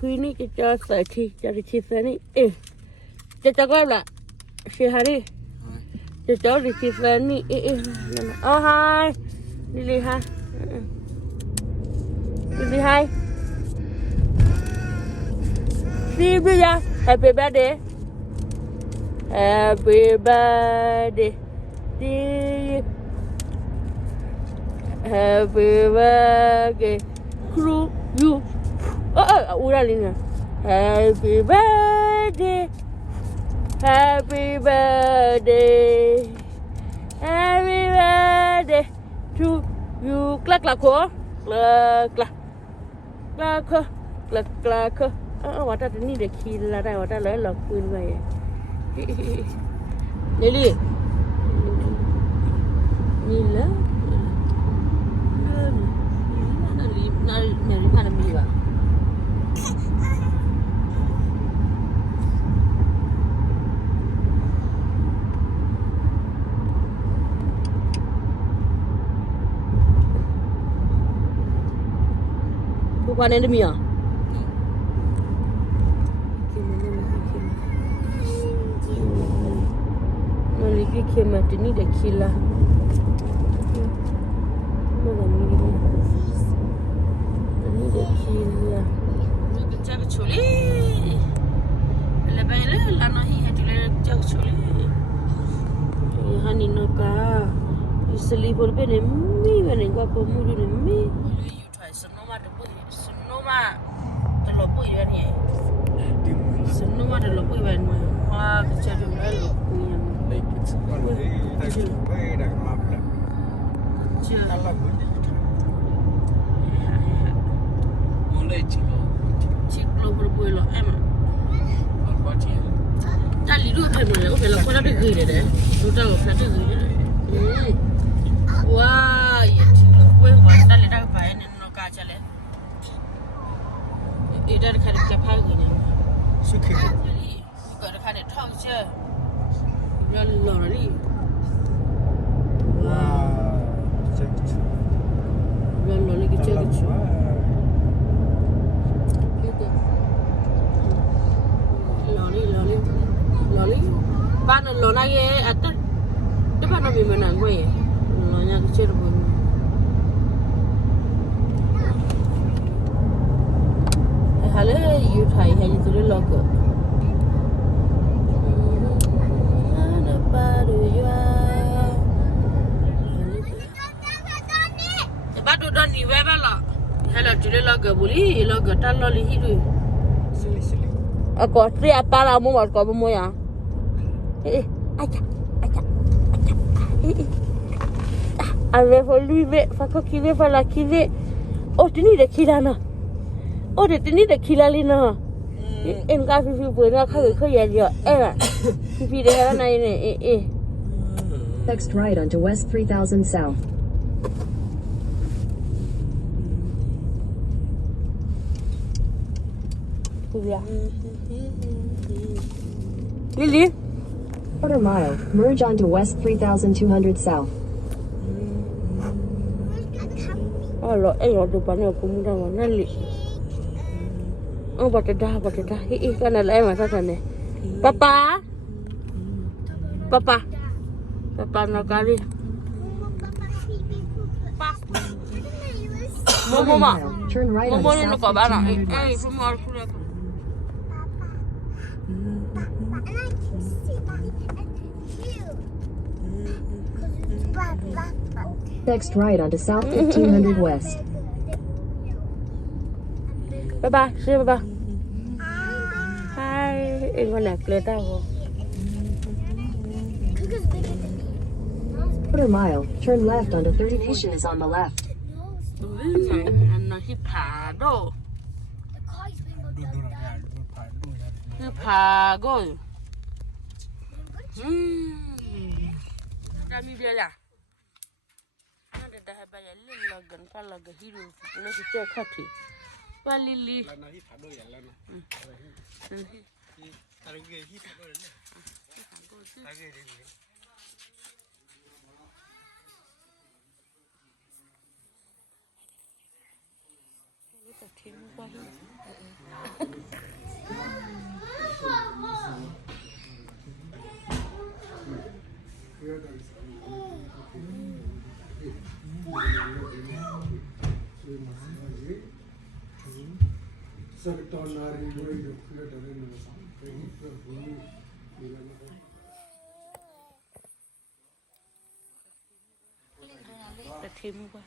Queenie cái cho sợi thì cho đi chia sẻ đi cho có là chia hai đi cho đi chia sẻ đi hai đi hai đi hai see bây giờ happy birthday to you happy birthday to you ura lina happy birthday happy birthday to you clap clap khổ clapว่าแต่นี่เด็กขี้ละได้ว่าแต่เลยหลอกปืนไปนี่ลินี่ละนั่นลิพานามีว่ะบุกวันนี้มีอ่ะLagi kemat ini dah kila. Mana ni? Ini dah kila. Kerja keculi. Lepas ni lana hi hati le kerja keculi. Hani naka. Isli boleh ni mi mana kau pemudu ni mi. You try senoma terlopui ni. Senoma terlopui ni. Wah kerja tu terlopui. Ciklo berbuih lo, em. Tadi dulu em lo, kalau kau nak pergi deh, tu tahu saya pergi deh. Wah, ya ciklo, gue wanita lihat apa ini nak kaca le. Ini dah kerja apa gini? Suki. Kau dah kerja tahu je. Lorry. Wow. Lorry kecil. Lorry. Mana lorry ye? Ada. Depan nabi mana gue? Lorry kecil pun. Halo, you try hari tu logo. Batu dah ni weba lah. Hello, jadi laga boleh, laga tak lalu hidu. Aku astri apa lah mu mat kau mu ya? Aja. Ave folui be, fakok kive fala kive. Oh, ini dah kila na. Oh, ini dah kila lina. Em cá phi bữa nó khơi dậy rồi em ạ phi đây là này này Next right onto West 3000 South. Lily Quarter mile, merge onto West 3200 South. Alo em ở đâu bán cũng đâu mà Lily bật ra cái này là em mà sao thế này papa nó cá đi Momo nó có bán à không ngon Next right onto South 1500 West. Bye. See you, bye. Hi. Em con nạc lừa tao không? Quarter mile, turn left onto 30 Nation is on the left. Nó hít phá đồ. Hít phá rồi. Ra mi bia à? Nó để đại bây giờ lên là gần qua là gần hít rồi. Nó chỉ chơi khát thì. Ba Lily. Là nó hít phá đôi là nó. Ta cái hít phá đôi đấy. Ta cái đấy. Cái thiên qua đi. แต่ทิมกว่า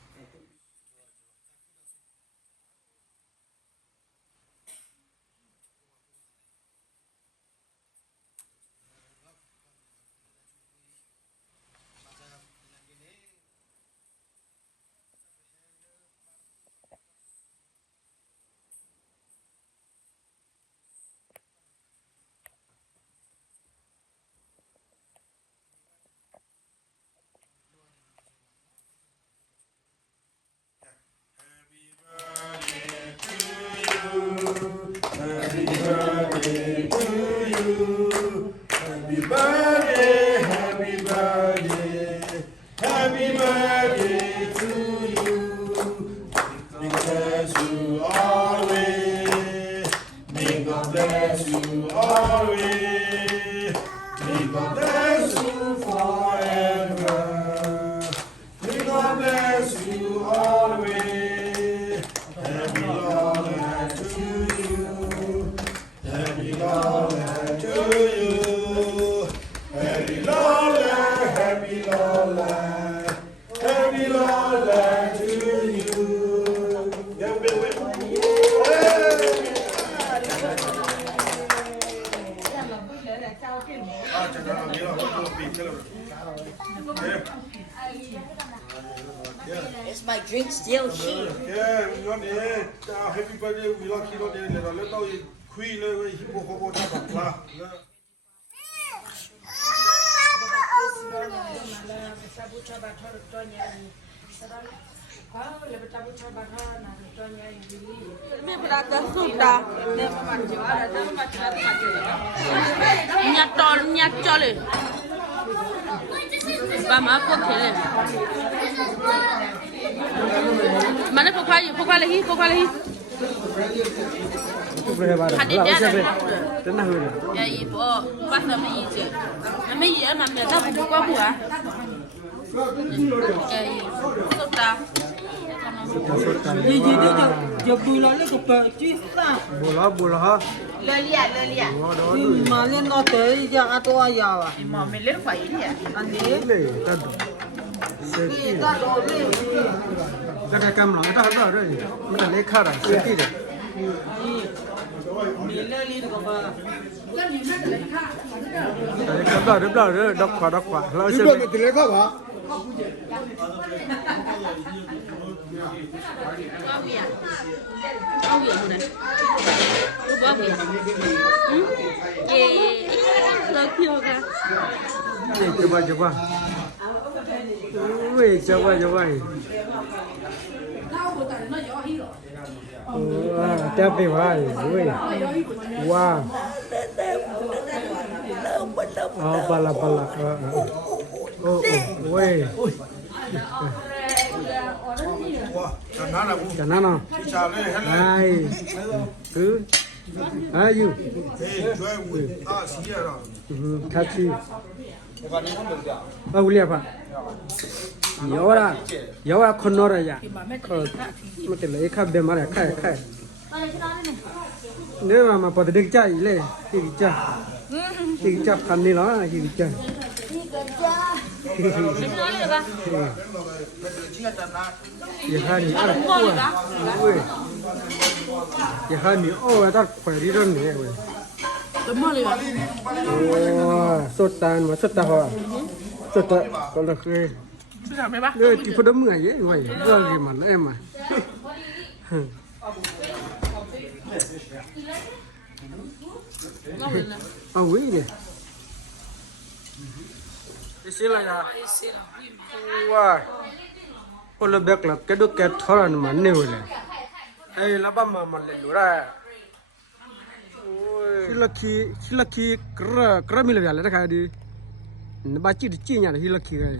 Is my drink still here? Yeah, we want it. Happy birthday, we like it on the let out queen, he will go to theไม่ปลาจะสุดตาnhặt choเลยbà má cô thế này mà nó cô khoai lấy hi hạt đi ra rồi ya ý bộ bắt đầu mới ý chứ mấy gì mà mẹ tao cũng quá bùa ya ý suốt ta gì đi giờ bùi nó lấy cục chứ sao bùa ha Lơ lia. mà lên đó tới giờ ăn tôi à à Mà mình lên phải đi à? anh đi lệ ta đi ra đồ đi cái cam nó ta hết rồi mình lấy khá rồi sẽ đi được mình lên đi được không lấy cam đó đọc quả nó sẽ đi lấy khá hả ao biển này cô bác biển nó kêu cả coba wih coba wah tapi wah wih wah oh pala oh wih Canana. Ai. Cứ. Ayu. Kachi. Ulia pa. Yora konora ya. Mate le kha be mara khai. Nếu mà bỏ được chạy lên thì chặt khăn đi nó thì chạy giờ hai người ăn ui giờ hai người ô ta phải đi đâu nữa rồi sốt tan mà sốt ta hoa sốt ta còn là khơi đây thì phải đấm người ấy ngoài giờ gì mà nó em mà ui nè isi là ya wow con lợn béc là cái đứa kẹt thora mà nêu này hay là ba mà lên lúa ra khi là khi kra mi là khai đi ba chỉ nhà là khi là khi này